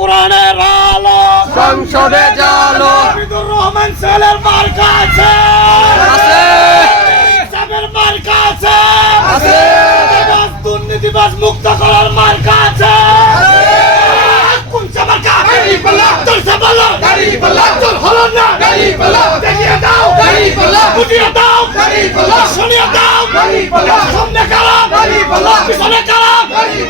কোরআনের আলো সংসদে জালো হামিদুর রহমান সেলের মার্কা আছে আছে। সাবের মার্কা আছে আছে। দুর্নীতিবাজ, দুর্নীতিবাজ মুক্ত করার মার্কা আছে কোন মার্কা দাঁড়িপাল্লা। তোর সাবালা দাঁড়িপাল্লা। তোর হলো না দাঁড়িপাল্লা। দেখিয়ে দাও দাঁড়িপাল্লা। বুঝিয়ে দাও দাঁড়িপাল্লা। শুনিয়ে দাও দাঁড়িপাল্লা। সামনে কারা। পিছনে কারা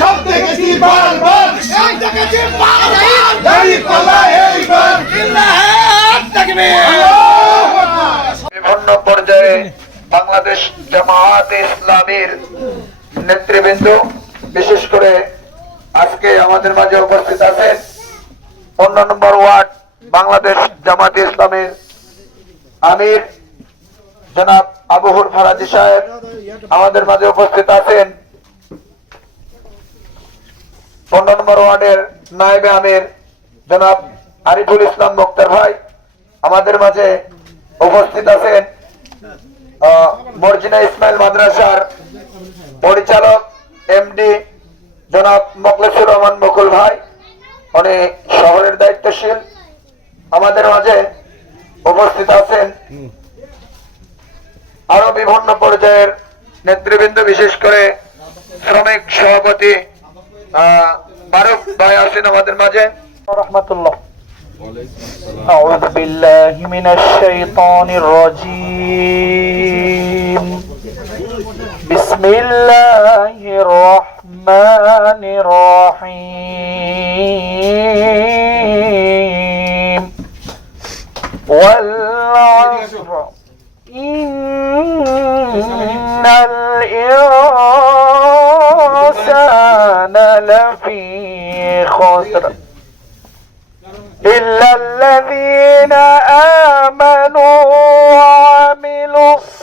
সব দেখেছি বারবার। সব দেখেছি বারবার। বিভিন্ন পর্যায়ে বাংলাদেশ জামায়াত ইসলামীর নেতৃবৃন্দ বিশেষ করে আজকে আমাদের মাঝে উপস্থিত আছেন অন্য নম্বর ওয়ার্ড বাংলাদেশ জামাত ইসলামের আমির জনাব আবুহুর ফারাজি সাহেব আমাদের মাঝে উপস্থিত আছেন। পনেরো নম্বর ওয়ার্ডের নায়েবে আমির জনাব আরিফুল ইসলাম মুক্তার ভাই আমাদের মাঝে উপস্থিত আছেন। মর্জিনা ইসমাইল মাদ্রাসার পরিচালক, এমডি জনাব মকলেসুর রহমান বকুল ভাই। উনি শহরের দায়িত্বশীল। আমাদের মাঝে উপস্থিত আছেন আরো বিভিন্ন পর্যায়ের নেতৃবৃন্দ বিশেষ করে শ্রমিক সভাপতি আহ, বারক ভাই আছেন আমাদের মাঝে রহমতুল্লাহ أعوذ بالله من الشيطان الرجيم بسم الله الرحمن خسر إلا الذين آمنوا وعملوا الصالحات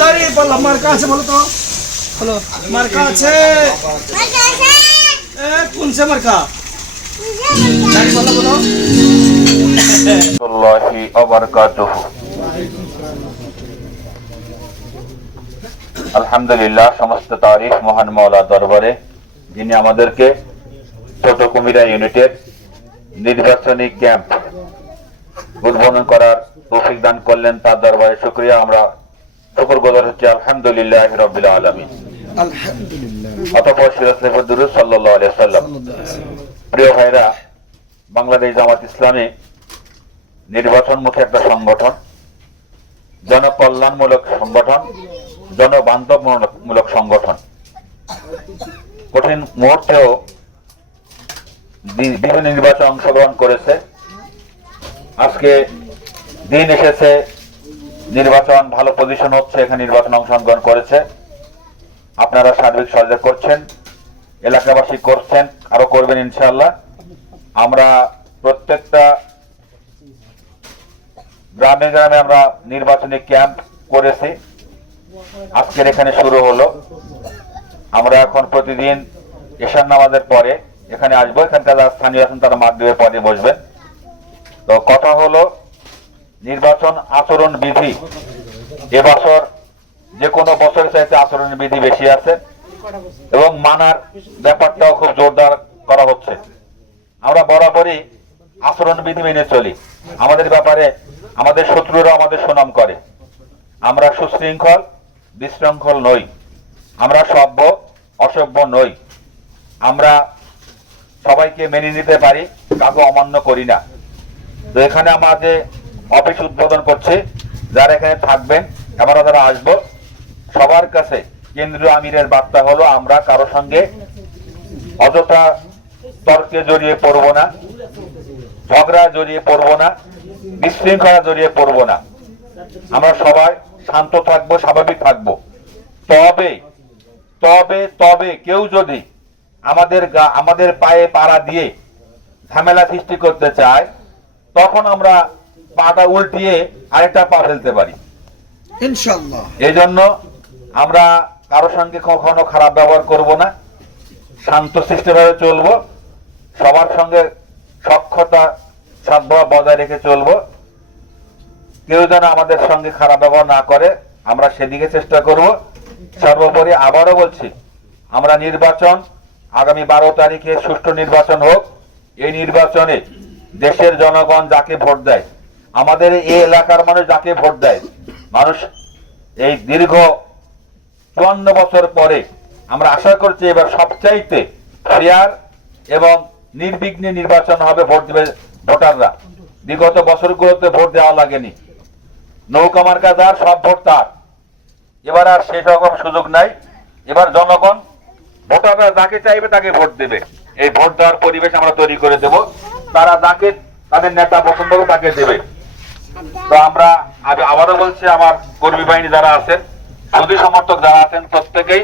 দাঁড়িয়ে পারলাম মার্কা আছে বলো তো হলো মার্কা আছে এ, কোন সে মার্কা পারলাম বলো ওয়াবারাকাতুহু আলহামদুলিল্লাহ সমস্ত তারিফ মহান মাওলা দরবারে যিনি আমাদেরকে ছোট কুমিরা ইউনিটের নির্বাচনী ক্যাম্প উদ্বোধন করার তৌফিক দান করলেন তার দরবারে শুক্রিয়া। আমরা শুকর গুজার হচ্ছে আলহামদুলিল্লাহ রবিল আলমিন। অতপর সিরাজ সাল্লাহ আলিয়া সাল্লাম প্রিয় ভাইরা বাংলাদেশ জামাত ইসলামী নির্বাচনমুখী একটা সংগঠন, জনকল্যাণমূলক সংগঠন, জনবান্ধবমূলক সংগঠন। কঠিন মুহূর্তেও বিভিন্ন নির্বাচন অংশগ্রহণ করেছে। আজকে দিন এসেছে, নির্বাচন ভালো পজিশন হচ্ছে, এখানে নির্বাচন অংশগ্রহণ করেছে। আপনারা সার্বিক সহযোগ করছেন, এলাকাবাসী করছেন, আরও করবেন ইনশাল্লাহ আমরা প্রত্যেকটা গ্রামে গ্রামে আমরা নির্বাচনী ক্যাম্প করেছি। আজকের এখানে শুরু হলো। আমরা এখন প্রতিদিন এশার নামাজের পরে এখানে আসব। এখানকার স্থানীয় আছেন তারা মাগরিবের পরে বসবেন। তো কথা হলো, নির্বাচন আচরণ বিধি। এবছর যে কোনো বছরের চাইতে আচরণ বিধি বেশি আছে এবং মানার ব্যাপারটাও খুব জোরদার করা হচ্ছে। আমরা বরাবরই আচরণ বিধি মেনে চলি। আমাদের ব্যাপারে আমাদের শত্রুরা আমাদের সুনাম করে। আমরা সুশৃঙ্খল, বিশৃঙ্খল নই। আমরা সভ্য, অসভ্য নই। আমরা সবাইকে মেনে নিতে পারি, কাউকে অমান্য করি না। তো এখানে আমাদের অফিস উদ্বোধন করছে, যারা এখানে থাকবেন আমরা যারা আসব। সবার কাছে কেন্দ্রীয় আমিরের বার্তা হলো, আমরা কারও সঙ্গে অযথা তর্কে জড়িয়ে পড়ব না, ঝগড়া জড়িয়ে পড়ব না। বিশৃঙ্খলা জড়িয়ে পড়ব না। আমরা সবাই শান্ত থাকব স্বাভাবিক থাকব। তবে তবে তবে কেউ যদি আমাদের গা- আমাদের পায়ে পাড়া দিয়ে ঝামেলা সৃষ্টি করতে চায় তখন আমরা পাটা উল্টিয়ে আরেকটা পা ফেলতে পারি। ইনশাল্লাহ এই জন্য আমরা কারোর সঙ্গে কখনো খারাপ ব্যবহার করব না। শান্ত সৃষ্টিভাবে চলবো। সবার সঙ্গে সক্ষতা সদ্ভাব বজায় রেখে চলবো। কেউ যেন আমাদের সঙ্গে খারাপ ব্যবহার না করে, আমরা সেদিকে চেষ্টা করব। সর্বোপরি আবারও বলছি, আমরা নির্বাচন, আগামী বারো তারিখে সুষ্ঠু নির্বাচন হোক। এই নির্বাচনে দেশের জনগণ যাকে ভোট দেয়, আমাদের এই এলাকার মানুষ যাকে ভোট দেয়, মানুষ এই দীর্ঘ চুয়ান্ন বছর পরে আমরা আশা করছি এবার সবচাইতে ফেয়ার এবং নির্বিঘ্নে নির্বাচন হবে, ভোট দেবে ভোটাররা। বিগত বছরগুলোতে ভোট দেওয়া লাগেনি। নৌকা মার্কা যার, সব ভোট তার। এবার আর সেই রকম সুযোগ নাই। এবার জনগণ, ভোটাররা যাকে চাইবে তাকে ভোট দেবে। এই ভোট দেওয়ার পরিবেশ আমরা তৈরি করে দেব। তারা যাকে, তাদের নেতা পছন্দ করে তাকে দেবে। তো আমরা আমি আবারও বলছি, আমার কর্মী বাহিনী যারা আছেন মোদী সমর্থক যারা আছেন, প্রত্যেকেই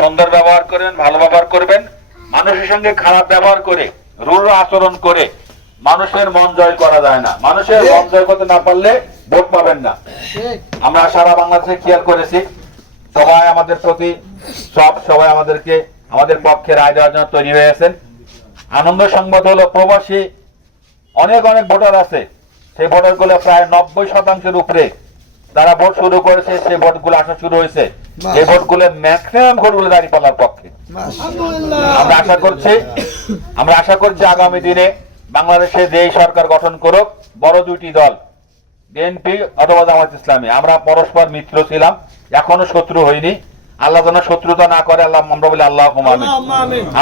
সুন্দর ব্যবহার করবেন ভালো ব্যবহার করবেন। মানুষের সঙ্গে খারাপ ব্যবহার করে, রূঢ় আচরণ করে মানুষের মন জয় করা যায় না। মানুষের মন জয় করতে না পারলে ভোট পাবেন না। আমরা সারা বাংলাদেশে খেয়াল করেছি সবাই আমাদের প্রতি সব সবাই আমাদেরকে আমাদের পক্ষে রায় দেওয়ার জন্য তৈরি হয়ে আছেন আনন্দ সংবাদ হলো প্রবাসী অনেক অনেক ভোটার আছে। সেই ভোটারগুলো প্রায় নব্বই শতাংশের উপরে যারা ভোট শুরু করেছে সেই ভোটগুলো আসা শুরু হয়েছে। এই ভোটগুলো ম্যাক্সিমাম ভোটগুলো দাঁড়িয়ে পালার পক্ষে আমরা আশা করছি আমরা আশা করছি আগামী দিনে বাংলাদেশে যে সরকার গঠন করুক বড় দুইটি দল বিএনপি অথবা জামাত ইসলামী। আমরা পরস্পর মিত্র ছিলাম এখনও শত্রু হইনি। আল্লাহ যেন শত্রুতা না করে আল্লাহ আমরা বলি আল্লাহ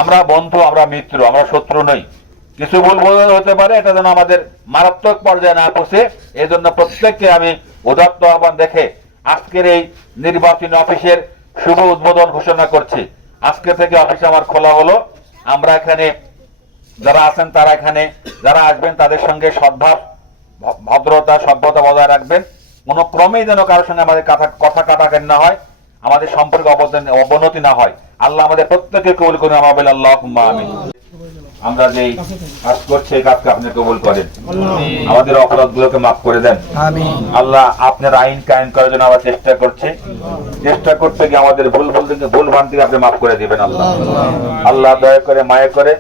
আমরা বন্ধু আমরা মিত্র আমরা শত্রু নই। কিছু ভুল হতে পারে এটা যেন আমাদের মারাত্মক পর্যায়ে না পৌঁছে এই জন্য প্রত্যেককে আমি উদাত্ত আহ্বান দেখে আজকের এই নির্বাচনী অফিসের শুভ উদ্বোধন ঘোষণা করছি। আজকে থেকে অফিস আমার খোলা হলো। আমরা এখানে যারা আছেন তারা এখানে যারা আসবেন তাদের সঙ্গে সদ্ভাব ভদ্রতা সভ্যতা বজায় রাখবেন। কোনো ক্রমেই যেন কারোর সঙ্গে আমাদের কথা কথা কাটাকেন না হয় আমাদের সম্পর্কে অবদান- অবনতি না হয়। আল্লাহ আমাদের প্রত্যেকে কবুল করুন আমার বলে আল্লাহ আমিন। আমরা যে কাজ করছি এই কাজকে আপনি কবুল করেন। আমাদের অপরাধ গুলোকে মাফ করে দেন। আল্লাহ আপনার আইন কায়েম করার জন্য আমরা চেষ্টা করছি। চেষ্টা করতে গিয়ে আমাদের ভুল ভুল থেকে ভুল ভ্রান্তিকে আপনি মাফ করে দিবেন আল্লাহ। আল্লাহ দয়া করে মায়া করে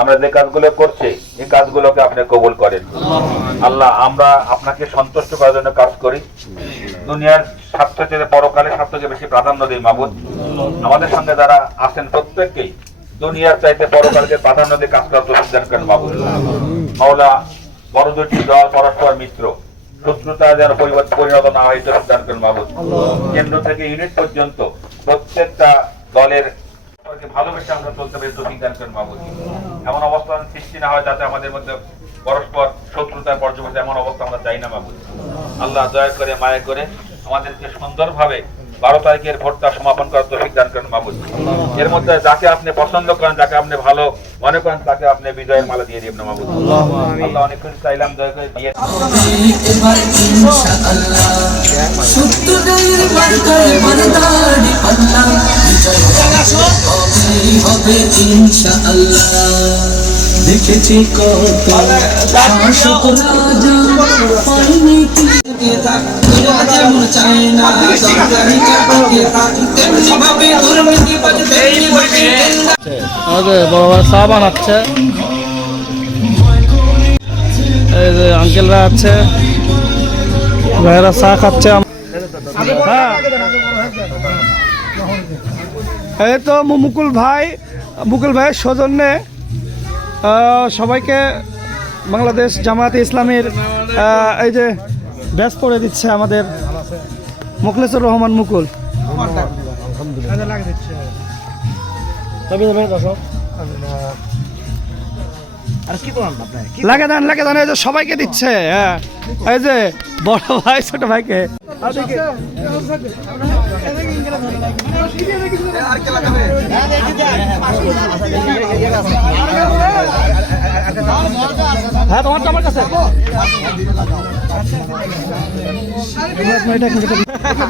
আমরা যে কাজগুলো করছি, এই কাজগুলোকে আপনি কবুল করেন। আল্লাহ, আমরা আপনাকে সন্তুষ্ট করার জন্য কাজ করি। দুনিয়ার স্বার্থ চেয়ে পরকালের স্বার্থকে বেশি প্রাধান্য দিই মাবুদ। আমাদের সঙ্গে যারা আছেন প্রত্যেককেই দুনিয়ার চাইতে পরকালকে প্রাধান্য দিয়ে কাজ করার তৌফিক দান করেন মাবুদ। মাওলা বড় দুটি দল পরস্পর মিত্র, শত্রুতা যেন পরিবর্তন পরিণত না হয়, তৌফিক দান করেন মাবুদ। কেন্দ্র থেকে ইউনিট পর্যন্ত প্রত্যেকটা দলের সম্পর্কে ভালোবেসে আমরা চলতে পারি তৌফিক দান করেন মাবুদ এমন অবস্থা সৃষ্টি না হয় যাতে আমাদের মধ্যে পরস্পর শত্রুতায় পর্যবেক্ষণ এমন অবস্থা আমরা চাই না মাবুদ আল্লাহ দয়া করে, মায়া করে আমাদেরকে সুন্দরভাবে বারো তারিখের ভোটটা সমাপন করার তৌফিক দান করেন মাবুদ এর মধ্যে যাকে আপনি পছন্দ করেন, যাকে আপনি ভালো মনে করেন, তাকে আপনি বিজয়ের মালা দিয়ে দিবেন মাবুদ আল্লাহ অনেক কিছু চাইলাম, দয়া করে দিয়ে এবার হবে। ইনশাআল্লাহ দেখেছি কত শাসক রাজা পাইনি বাবা চা বানাচ্ছে। এই যে আঙ্কেলরা আছে ভাইয়েরা চা খাচ্ছে হ্যাঁ। এই তো মুকুল ভাই, মুকুল ভাইয়ের সৌজন্যে সবাইকে বাংলাদেশ জামায়াতে ইসলামীর এই যে ব্যাস পরে দিচ্ছে আমাদের মুখলেসুর রহমান মুকুল। লাগে দেন লাগে দেন, এই যে সবাইকে দিচ্ছে হ্যাঁ। এই যে বড় ভাই, ছোট ভাইকে। হ্যাঁ তোমারটা আমার কাছে।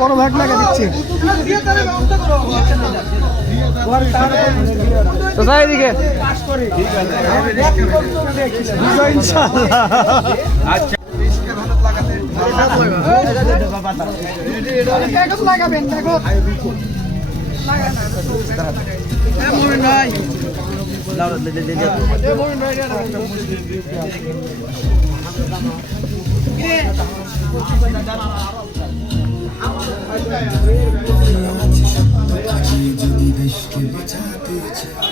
বড় ভাগ লাগা দিচ্ছি। লাগাবেন যদি দেশকে বাঁচাতে চাই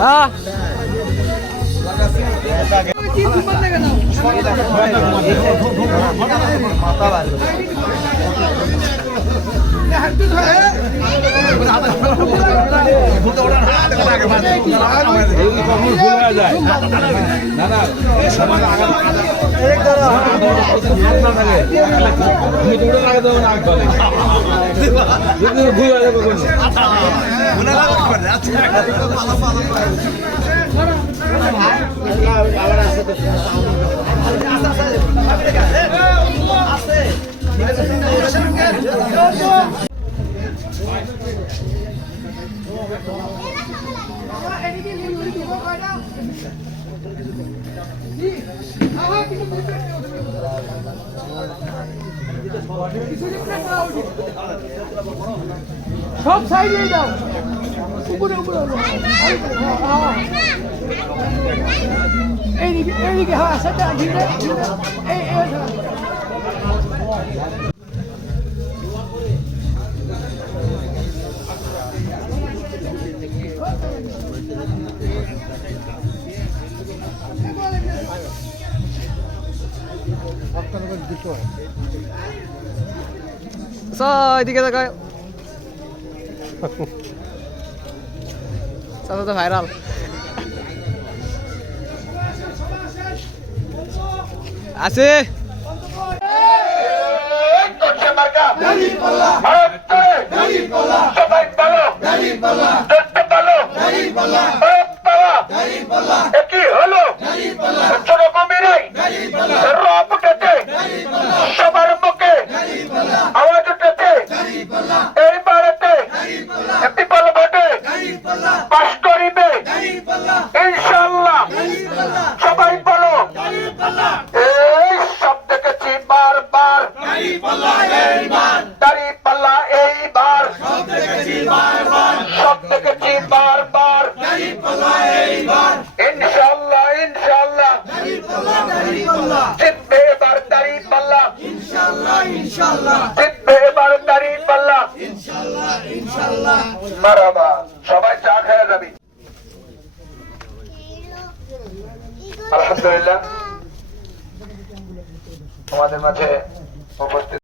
হ্যাঁ তো যাই এদিকে ইনশাআল্লাহ সব সাইডে দাও উপরে উপরে এইদিকে এইদিকে হ্যাঁ সেটা ধীরে এই। এদিকে দেখায় চাচা তো ভাইরাল। আছে। সবাই বলো দেখতে পালো কি হলো বারবার। ইনশাল্লাহ ইনশাল্লাহ সবাই চা খেয়ে যাবি। আলহামদুলিল্লাহ। আমাদের মাঝে